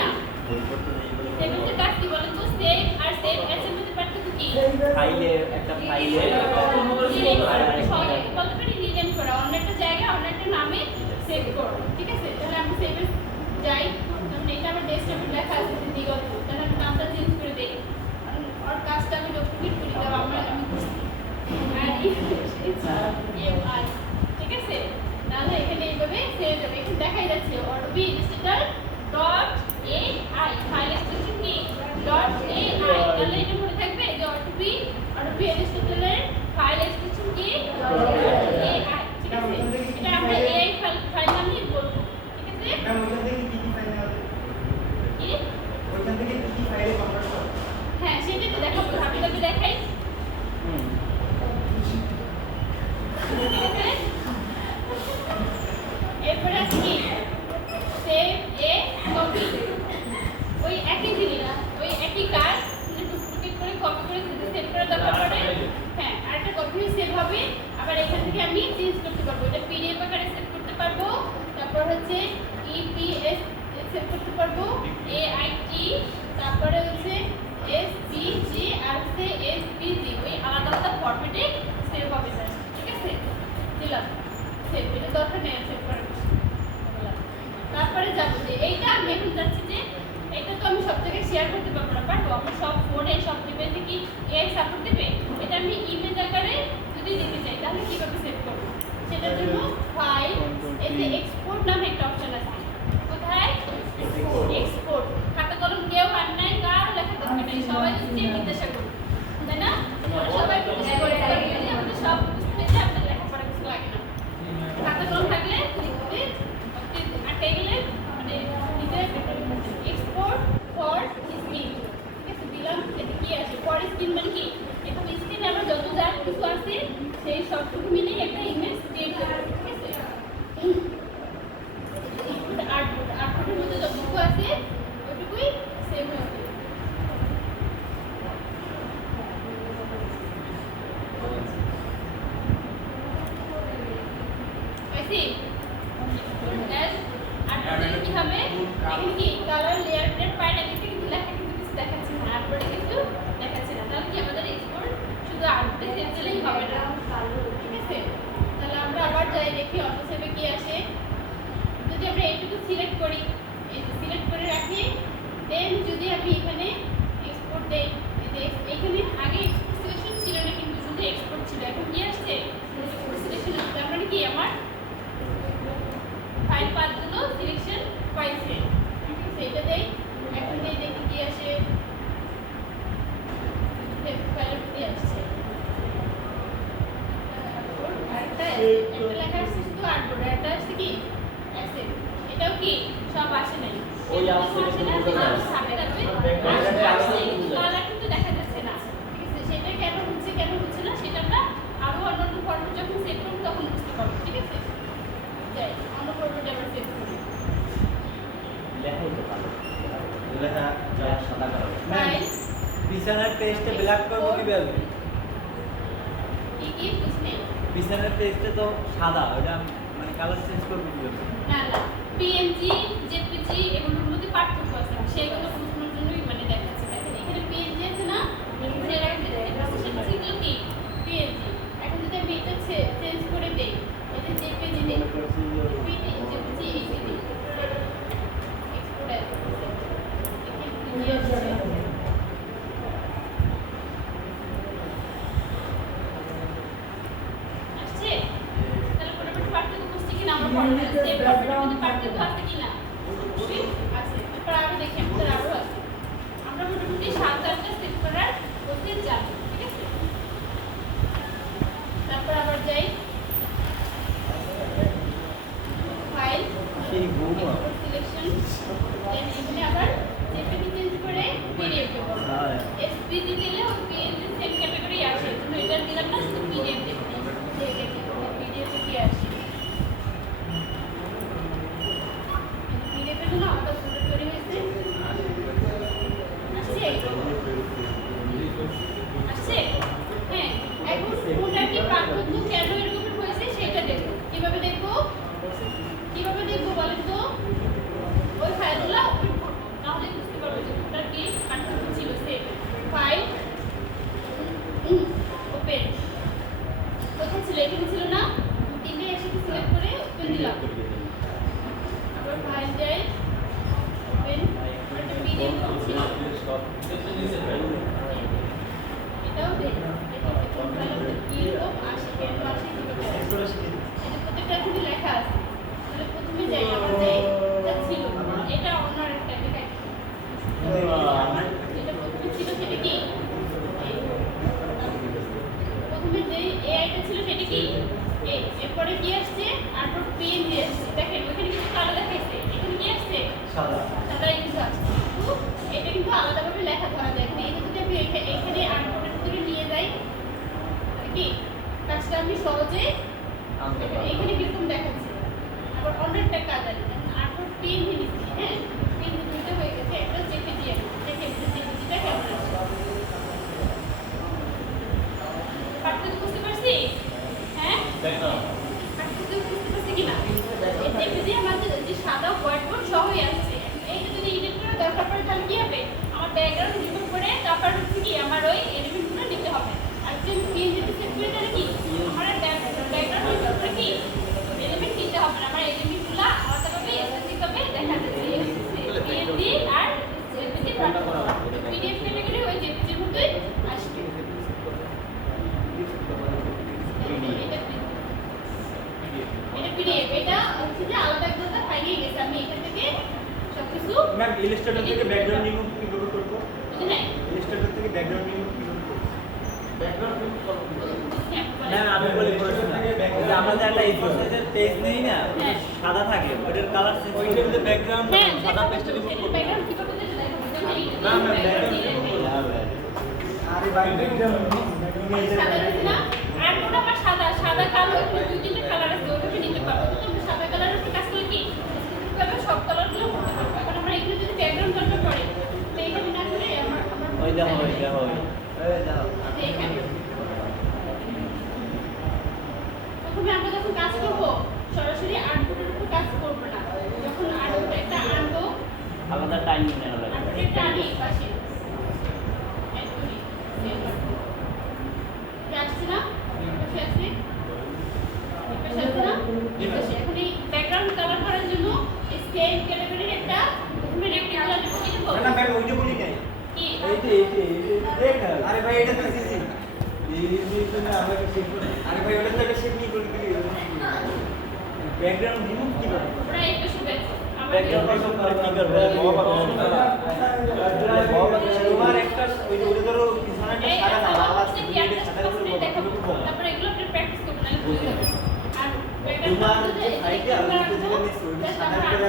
না? সেভের কাজ কি বলেন তো? সেভ আর সেভ এর মধ্যে পার্থক্য কি? ফাইলে একটা ফাইলে সহজে বলতে পারি রিনেম করা, অন্য একটা জায়গায় অন্য একটা নামে সেভ করো। ঠিক আছে, তাহলে আমি সেভে যাই, তখন এটা আমার ডেস্কটপে লেখা আছে দিগন্ত, তাহলে আমি নামটা চেঞ্জ করে দেই, আর কাজটা আমি ডকুমেন্ট করি দাও আমি আর ঠিক আছে। তাহলে এখানে এইভাবে সেভ যাবে, এখানে দেখাই যাচ্ছে Otobi installer dot AI, file extension কি ডট এআই। তাহলে এটা মনে থাকবে যে অটোবি ইনস্টলার ফাইল এক্সটেনশন কি ডট এআই। ঠিক আছে, এটা আমরা এআই ফাইল নামে বলবো। ঠিক আছে, ম্যাম ওখান থেকে কি কি ফাইল নেওয়া যায়? কি ওখান থেকে কি কি ফাইলে কনভার্ট করা? হ্যাঁ সেটাই তো দেখাবো, আমি তোকে দেখাই। ঠিক আছে, এরপরে আছে কি সেভ এ কপি, ওই একই জিনিস, ওই একই কাজ ডুপ্লিকেট করে কপি করে সেভ করার দরকার পড়ে। হ্যাঁ, আরেকটা কপি সেভ হবে, আবার এখান থেকে আমি চেঞ্জ করতে পারবো, এটা পিডিএফ আকারে সেভ করতে পারবো, তারপর হচ্ছে ইপিএস সেভ করতে পারবো, এআইটি, তারপরে হচ্ছে এসপিজি আর হচ্ছে এসপিজি, ওই আলাদা আলাদা ফরম্যাটে সেভ হবে স্যার। ঠিক আছে, দিলাম সেভ, এটা দরকার নেই সেভ করার। তারপরে যাবো যে এইটা আমি এখন যাচ্ছি যে এটা তো আমি সব জায়গায় শেয়ার করতে পারবো না, পারবো আমার সব ফোনে সব ডিভাইসে কি এআই সাপোর্ট দেবে? এটা আমি ইমেজ আকারে যদি দিতে চাই তাহলে কিভাবে সেভ করবো? সেটার জন্য ফাইল এই যে এক্সপোর্ট নামে একটা অপশন আছে, কোথায় এক্সপোর্ট, খাতা কলম কেউ আর নাই, কার লেখা দরকার নেই, সবাই যদি জিজ্ঞাসা করবে, তাই না? সবাই জিজ্ঞাসা করে আমাদের সব বুঝতে আপনার লেখাপড়া কিছু লাগে না, খাতা কলম থাকলে লিখতে আটকে গেলে মানে নিজের এক্সপোর্ট ফর স্ক্রিন। ঠিক আছে, দিলাম, এটা কি আছে ফর স্ক্রিন মানে কি, এখন স্ক্রিনে আমরা যত যা কিছু আছে সেই সবটুকু মিলেই একটা ইমেজ ক্রিয়েট করব। ঠিক আছে, আউটপুটের মধ্যে যতটুকু আছে ওইটুকুই সেভ হবে। কি হবে এখানে কি কালার লেয়ার প্লেট পাই না, কিন্তু লেখা কিন্তু কিছু দেখাচ্ছে না, আউটপুটে কিন্তু দেখাচ্ছে না, তাহলে কি আমাদের এক্সপোর্ট শুধু আউটপুটে সেভ দিলেই হবে না। ঠিক আছে, তাহলে আমরা আবার যাই দেখি অটো সেভে কি আসে। যদি আমরা এইটুকু সিলেক্ট করি, এই যে সিলেক্ট করে রাখি, দেন যদি আমি এখানে এক্সপোর্ট দেই, এই যে এখানে আগে এক্সপোর্ট সিলেকশন ছিল না, কিন্তু শুধু এক্সপোর্ট ছিল, এখন কি আসছে এক্সপোর্ট সিলেকশন আসছে, তার মানে কি আমার ফাইল পাথগুলো সিলেকশন পাইছে। সেটা দেই, এখন দেই দেখি কি আসে, ফাইল কি আসছে, আরেকটা একটা লেখা আসছে শুধু আউটপুট, একটা আসছে কি অ্যাসেট, এটাও কি সব আসে নাই, ওই আসছে কিন্তু সামনে থাকবে কালার কিন্তু দেখা যাচ্ছে না। ঠিক আছে, সেটা কেন হচ্ছে না সেটা আমরা আরো অন্যান্য ফরম্যাট যখন সেভ করব তখন বুঝতে পারবো। ঠিক আছে, যাই অন্য ফরম্যাটে আবার সেভ করি, লেখাই তো ভালো লেখা যা সাদা কালো ফাইল বিছানার পেজটা ব্ল্যাক করবো কিভাবে? কি বুঝলি বিছানার পেজটা তো সাদা, ওটা মানে কালার চেঞ্জ করবো কিভাবে? না পিএনজি জেপিজি এগুলোর মধ্যে পার্থক্য আছে, সেগুলো বুঝানোর জন্যই মানে দেখাচ্ছি। দেখেন এখানে পিএনজি আছে না, সেটা সেগুলো কি পিএনজি। এখন যদি আমি এটা চেঞ্জ করে দেই, এটা জেপিজি দেই, জেপিজি এইচডি দেই, এক্সপোর্ট আসছে। তাহলে মোটামুটি পার্থক্য বুঝছি কিনা, আমরা পার্থক্য আছে কিনা আছে। তারপর আরো দেখি আমাদের আরো আছে, আমরা মোটামুটি 7-8টা সেভ করার প্রসেস জানি। ঠিক আছে, তারপর আবার যাই ফাইল সিলেকশন, দেন এখানে আবার জেপিজি চেঞ্জ করে পিডিএফ দেব, এসপিজি দিলে ওই পিএনজি সেম ক্যাটাগরি আসে, কিন্তু এটা দিলাম না, শুধু পিডিএফ দেব, পিডিএফ কি আসে, পিডিএফের জন্য আলাদা ফোল্ডার তৈরি হয়েছে। আসছে হ্যাঁ, এখন কোনটা কি পার্থক্য কেন এরকম হয়েছে সেটা দেখো। কিভাবে দেখবো বলেন তো? ওই ফাইলগুলো ওপেন দিলাম আবার ফাইল যাই ওপেন একটা পিডিএফ ছিল এটাও দেখ দেখুন ফাইল কিরকম আসে কেন আসে কিভাবে আসে এটা প্রত্যেকটা এখানে লেখা আছে তাহলে প্রথমে যাই আমার যে এটা ছিল এটা অন্য আরেকটা লেখা যেটা প্রথমে ছিল সেটা কি প্রথমে যে এআইটা ছিল সেটা কি এ এরপরে কি আসছে তারপর পিএনজি আসছে দেখেন ওখানে কিন্তু কালো দেখাইছে এখানে কি আসছে সাদা সাদা কিন্তু আসছে কিন্তু এটা কিন্তু আলাদাভাবে লেখা ধরা যায় কিন্তু এটা যদি আমি এখানে আনকোডের ভিতরে নিয়ে যাই তাহলে কি কাজটা আমি সহজে এখানে কিরকম দেখাচ্ছে আবার অন্য একটা কাজ আছে তারপর পিএনজি নিচ্ছি হ্যাঁ পিএনজি দুইটা হয়ে গেছে একটা জেপিজি দেখেন জেপিজিটা কেমন আছে পাঠটা বুঝতে পারছি হ্যাঁ দেখো পাঠটা বুঝতে পারছি কিনা এই জেপিজি আমাদের যে সাদা হোয়াইট বোর্ড সহই আসছে এইটা যদি এডিট করে দরকার পড়ে তাহলে কি হবে আমার ব্যাকগ্রাউন্ড রিমুভ করে তারপর হচ্ছে কি আমার ওই এলিমেন্টগুলো নিতে হবে আর যদি পিএনজিতে সেট করে তাহলে কি আমার ব্যাকগ্রাউন্ড রিমুভ করে কি এলিমেন্ট নিতে হবে না আমার এলিমেন্টগুলো আলাদাভাবে এসএসসি ভাবে দেখা যাচ্ছে পিএনজি আর জেপিজি পিডিএফ ক্যাটাগরি ওই জেপিজির মধ্যেই আসবে এটা পিডিএফ এটা হচ্ছে যে আলাদা একটা ফাইলে গেছে আমি এখান থেকে সবকিছু ম্যাম ইলাস্ট্রেটর থেকে ব্যাকগ্রাউন্ড রিমুভ কিভাবে করব বুঝি নাই ইলাস্ট্রেটর থেকে ব্যাকগ্রাউন্ড রিমুভ কিভাবে করব ব্যাকগ্রাউন্ড করব ম্যাম আমি বলি প্রশ্ন যে আমরা যে একটা এক্সারসাইজের পেজ নেই না হ্যাঁ। সাদা থাকে ওইটার কালার চেঞ্জ ওইটার মধ্যে ব্যাকগ্রাউন্ড হ্যাঁ সাদা পেজটা রিমুভ করব ব্যাকগ্রাউন্ড কিভাবে দিতে লাগে না, না, আরে ভাই ব্যাকগ্রাউন্ড সাদা আছে না আর কোনটা আমার সাদা সাদা কালো এখানে দুই তিনটা কালার আছে ওটাকে নিতে পারবো তো আমরা সাদা কালারের উপর কাজ করে কি কিভাবে সব কালারগুলো করতে পারবো এখন আমরা এগুলো যদি ব্যাকগ্রাউন্ড দরকার পড়ে তো এইখানে না করে আমার ওই দেখো ওই দেখো ওই দেখো যে এখানে প্রথমে আমরা যখন কাজ করবো সরাসরি আনবোর্ডের উপর কাজ করবো না যখন আনবোর্ড একটা আনবো আলাদা টাইম নেওয়া লাগে আনবোর্ড একটা আনি পাশে একদমই কি আসছে না পাশে আসছে পাশে আসছে না পাশে এখন এই ব্যাকগ্রাউন্ড কালার করার জন্য স্কেল ক্যাটাগরির একটা প্রথমে রেক্টেঙ্গুলার নেব কি নেব না ম্যাম ওইটা বলি নাই কি দেখ আরে ভাই এটা তো ইজি আরে ভাই ওটা তো একটা শেপ নিয়ে করে দিবি ব্যাকগ্রাউন্ড রিমুভ কিভাবে আমরা এই পাশে ব্যাক ব্যাকগ্রাউন্ড পছন্দ করে কি করবে তোমার একটা ওই যে ওটা ধরো পিছনে একটা এই সাদা না লাল আছে কি এটা একটা সাদা করে দেখাবো বলবো তারপরে এগুলো আপনি প্র্যাকটিস করবেন আমি বুঝে যাবেন আর তোমার যে সাইডে আর ওই যে যেটা নিচ্ছে ওইটা সাদা করে